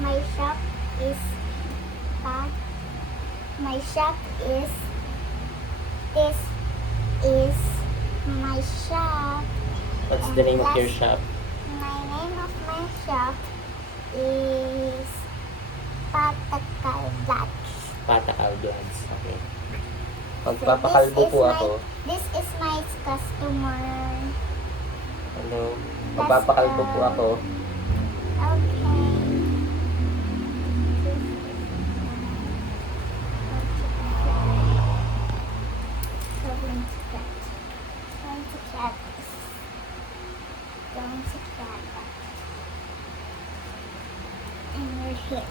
My shop is my shop is this is my shop. What's the name of your shop? My name of my shop is Patakalbats. Patakalbats. Okay. Magpapakalbo po ako. This is my customer. Hello. Magpapakalbo po ako. Okay. And we're here.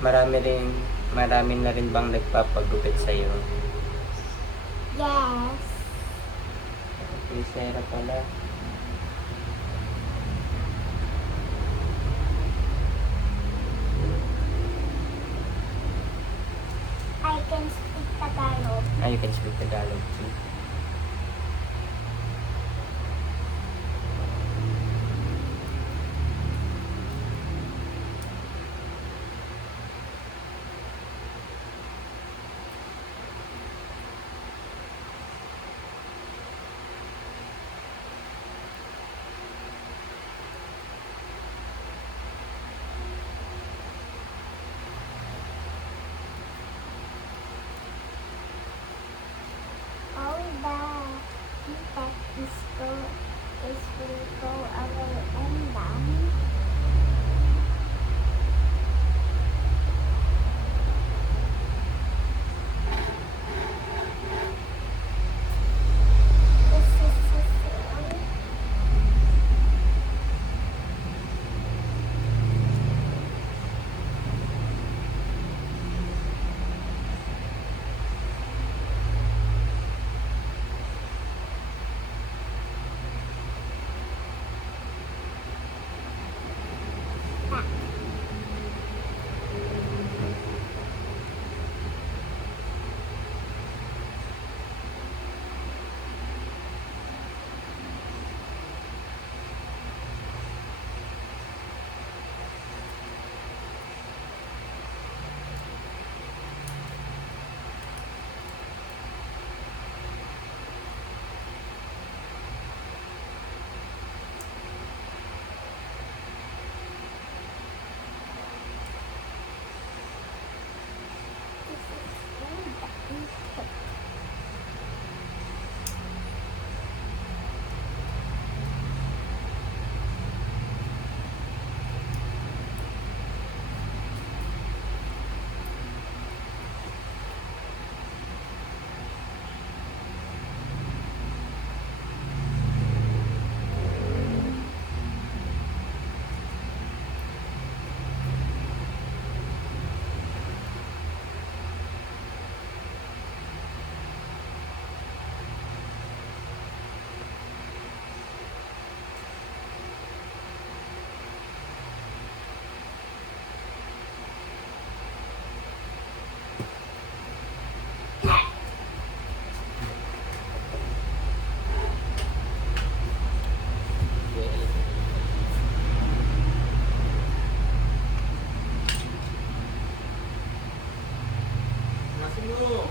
Marami na rin bang nagpapagupit sa'yo? Yes. Okay, Sarah pala. I can speak Tagalog. You can speak Tagalog too. All the impact will go away and down. This is Cecile. Asimo.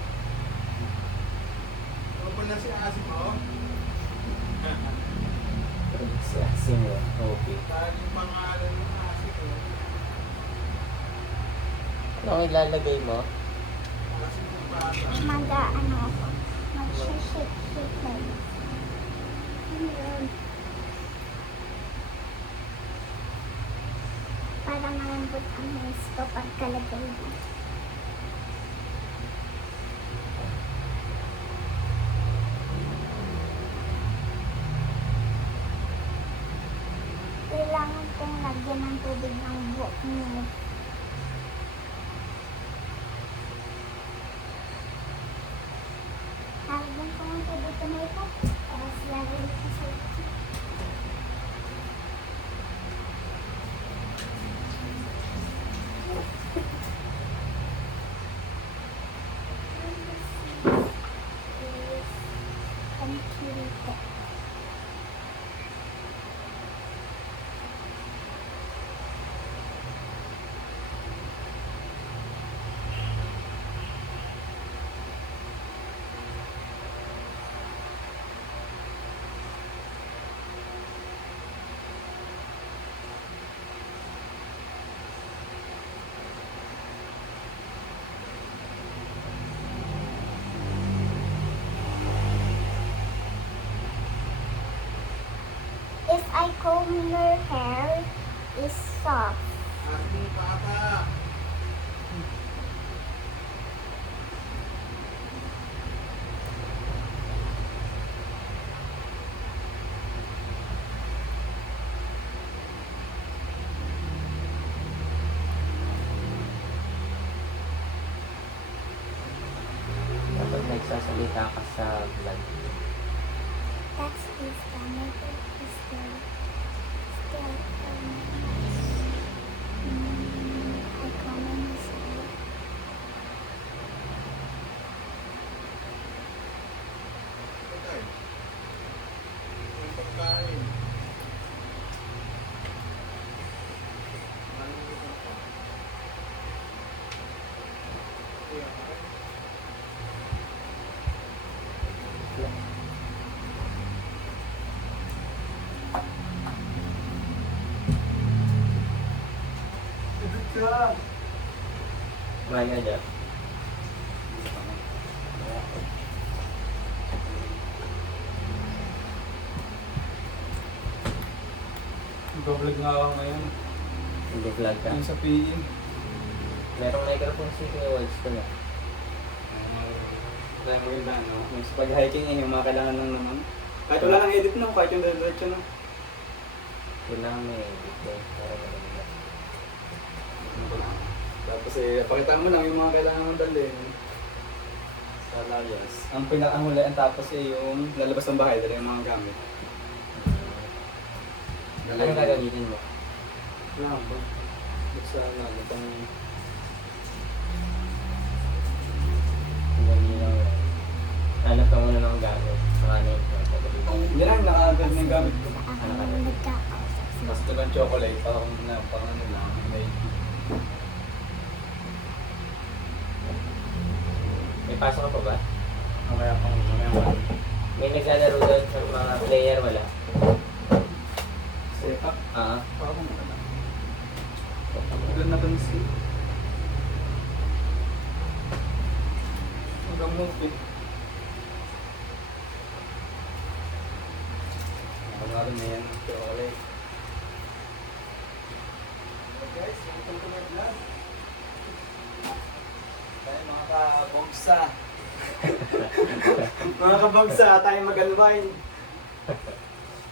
Ano ba na si Asimo? Si Asimo. Okay. Dahil yung pangalan ng Asimo. Ano ang ilalagay mo? Asimo bata. Mag-ano ako. Mag-shake lang. Ayun. Para malambot ang nails ko pagkalagay mo. Kailangan kong lagyan ng tubig ng buhok mo. Lagyan ko ng tubig ko na ito. Tapos lagyan ko sa ito. I comb your hair is soft. Asin yung bata. Kapag nagsasalita ka sa vlog, That's his stomach. Is still I comb his hair. Patay. Yung pagkain. Ano yung pagkain? Yeah, okay. kumain ka dyan. Nag-vlog nga ako ngayon. Hindi vlog ka. Yung sa PE. Merong microphone si Kuya Wags ko na. Dahil maganda, no? Yung sa pag-hiking eh, yung mga kailangan lang naman. Kahit wala kang edit no, kahit yung diretso no. Kailangan may edit eh. Para maganda. Ano ko lang. Tapos eh, pakita mo lang yung mga kailangan mong dalhin. Sa layas. Ang pinakahulaan tapos eh, yung lalabas ng bahay, dala yung mga gamit. Ano gagamitin mo? Wala ba? Basta na, itong... Hindi lang. Hanap ka muna ng gamit. Saka ano yung pagkakabit. Hindi lang, naka-agad na yung gamit ko. Ako ang nagkakausap sa Basta lang chocolate, parang na, parang ano lang, may... May pasok ka pa ba? Mamaya pa. May naglalaro doon sa mga player, wala? Setup. Ah. Parang ano na. Maganda na si... Hanggang movie. Nakagaroon na yan ng chocolate. Okay guys, welcome to my vlog. Tayo mga kabogsa. Mga kabogsa, tayo mag-unwind.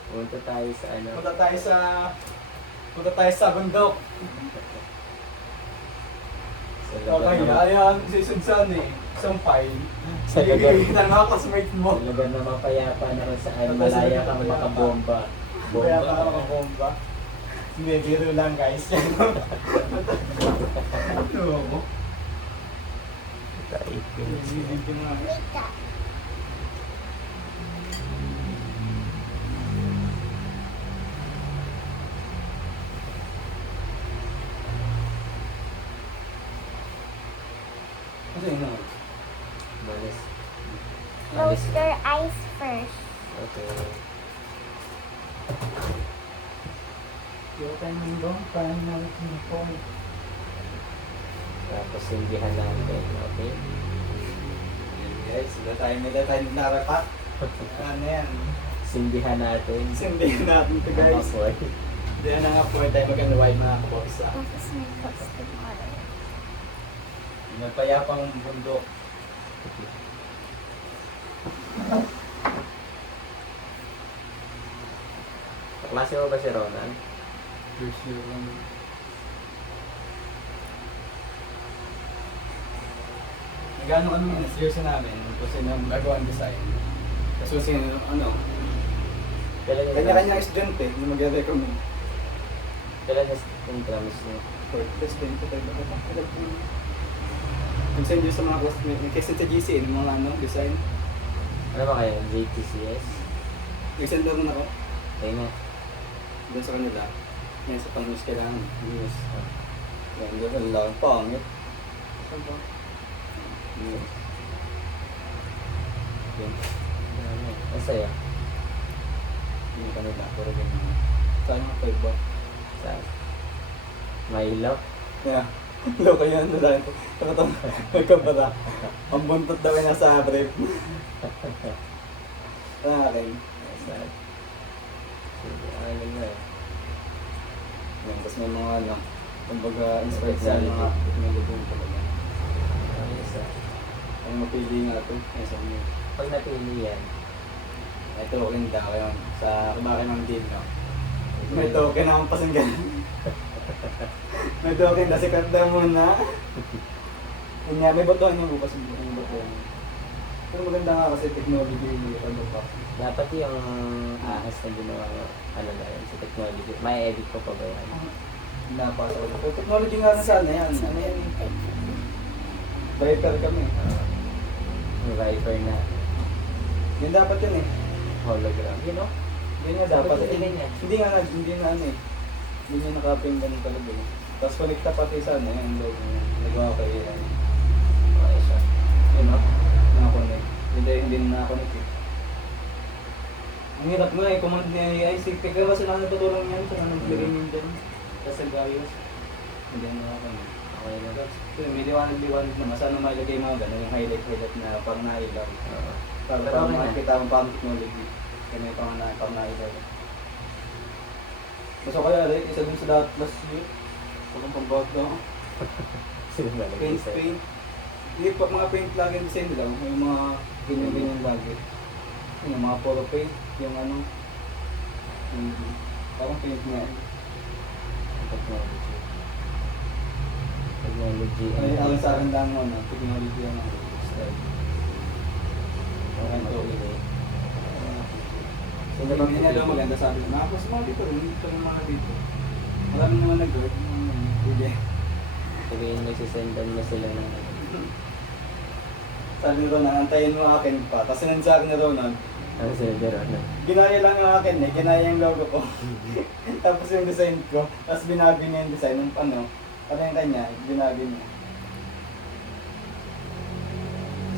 Punta tayo sa ano. Punta tayo sa bundok. Sa Okay, lugar na, ayan, si Sunsan eh. Sampay. Sa lugar- Kita ng mga classmate mo. sa lugar na mapayapa na kung saan malaya kang makabomba. Kaya Bomba. para makabomba. Hindi, biro lang guys. Ano mo? Tayo. Hindi nga. Mika. Kasi yun naman. Malis. Close your eyes first. Okay. Yung tayo ng dong, parang nalit ng phone. Tapos sindihan natin. Okay? Guys, may tayo narapat. Ano yan? Sindihan natin. Sindihan natin to guys. Apoy. Diyan na nga po tayo mag-unwind mga kaboksa. Tapos may costume color. Nagpayapang bundok. Kaklase mo ba si Ronan? First year lang. Nagano kami ng seryoso namin kasi nang gagawa ng design. Kasi sino, ano, Kailan yung kanya-kanya estudyante na mag-recommend. Kailan yung promise niyo? For testing ko tayo ba? Nag-send yun sa mga classmates. Nag-send sa GC, yung mga ano, design. Ano ba kayo? JTCS? Nag-send na rin ako. Tayo na. Doon sa kanila. Yan, sa pang-news kailangan. News. Yan, doon lang. Pangit. Saan ba? News. Yan. Ano? Ang saya. Yung kanila. Puro ganyan. Saan yung third ba? Sa Milo? Yeah. Loko yan. Dahil ito. Nagkabara. Ang buntot daw ay nasa brief. Ano akin? Sa Nakainin mo eh. Yan, tapos may mga ano, kumbaga inspired sa mga technology talaga. Ayos ah. Ang mapili nga ito, yung sa inyo. Pag napili yan, May token daw yun, sa kumari ng deal, no? May token akong pasanggan. May token, kasi kanta muna. Yun nga, may botohan yung bukas yung botohan. Pero maganda nga kasi technology yung ano pa. dapat yung ahas na ginawa mo, ano na yun, sa technology. May edit ko pa ba yan? Napasa ko. So, technology nga na sana yan. Ano yan? Viper kami. Yung Viper na Yun dapat yun eh. hologram. You know? Yun nga dapat. Hindi ganyan. Hindi nga, hindi na ano eh. Hindi nga nakaping ganun talaga eh. Tapos connecta pati sa ano yan. Nagawa ko yan. Okay siya. Yun no? Nakakonect. Hindi na nakakonect eh. Ang hirap nga eh, command niya yung IC. Kaya kasi nakatutulong yan sa naglagay niyo dyan. Tapos sa BIOS. Hindi na nakakonect. Okay na ba? So, may liwanag naman. Sana mailagay mga gano'n, yung highlight na pang nailaw. Para Pero okay na. makikita mo pang technology. Kaya may pang nailaw. Gusto ko kaya, Rick, isa dun sa lahat last year. Pagkang pang-bago. Sino ba Paint. Hindi pa mga paint lagi ang design nila. Yung mga ganyan-ganyan lagi. Yung mga puro paint. Yung ano. Parang paint nga. Technology. Technology. Ay, alam sa akin lang mo na. Technology ang style. Okay, mag-uwi. So, hindi nila maganda sabi ko. Nakapos mga dito rin. Dito rin mga dito. Marami naman nag-guard. Hindi. Sabihin mo, sisendan mo sila ng Sabi ni Ronan, antayin mo akin pa. Tapos sinend sa akin ni Ronan, ano sila gano'n? ginaya lang yung akin eh. Ginaya yung logo ko. Tapos yung design ko. Tapos binabi niya yung design ng ano. Ano yung kanya, binabi niya.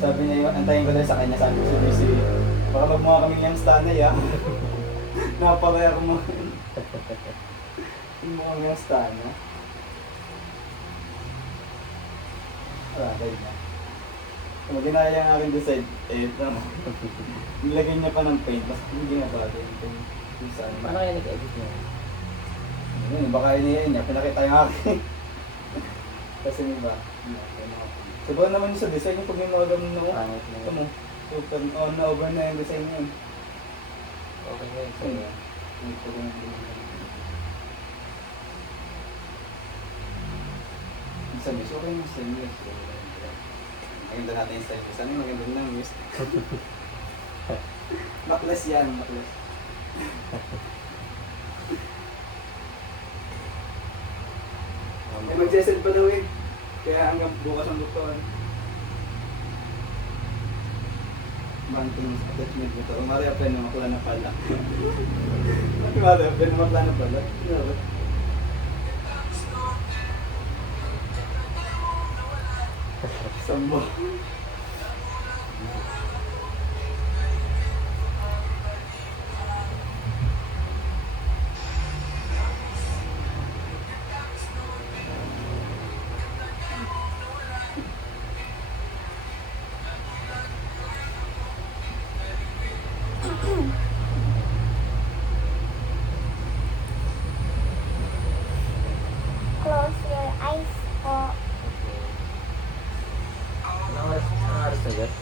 Sabi niya, antayin ko dahil sa kanya. Sabi ko si Lucy, baka magmukha kaming yung stanay ah. Napalaya ko mo. Yung mukhang yung stanay. Dahil na. Kung ginaya yung aking design, ito. Nilagay niya pa ng paint, mas hindi na ba yung paint. Yung saan. Paano kaya nag-edit niya? Yun, baka iniyain niya, pinakita yung akin. Kasi diba, siguro naman yung sa design yung pag may mga ganun na Pangit na ito yun. mo. Super, na-over na yung design niya. Okay na yun. Ito yun. Ito yung sabi, so okay yung style niya. Maganda natin yung style niya. Sana yung maganda ng news. Backless yan, backless. May mag-session pa daw eh. Kaya hanggang bukas ang doktor. Banting attachment mo ito. Umari pa na makula na pala. Umari pa na makula na pala. Sambo. Close your eyes po. Anong oras na dyan?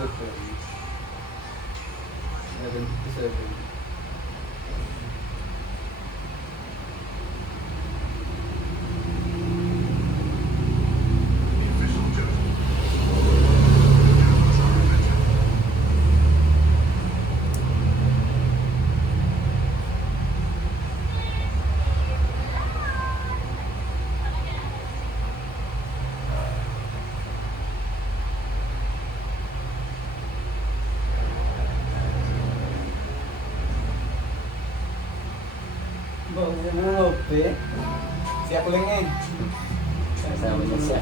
Good for me. 11:57. Wow, pe. Siya ko lang yan. Kasama niya siya.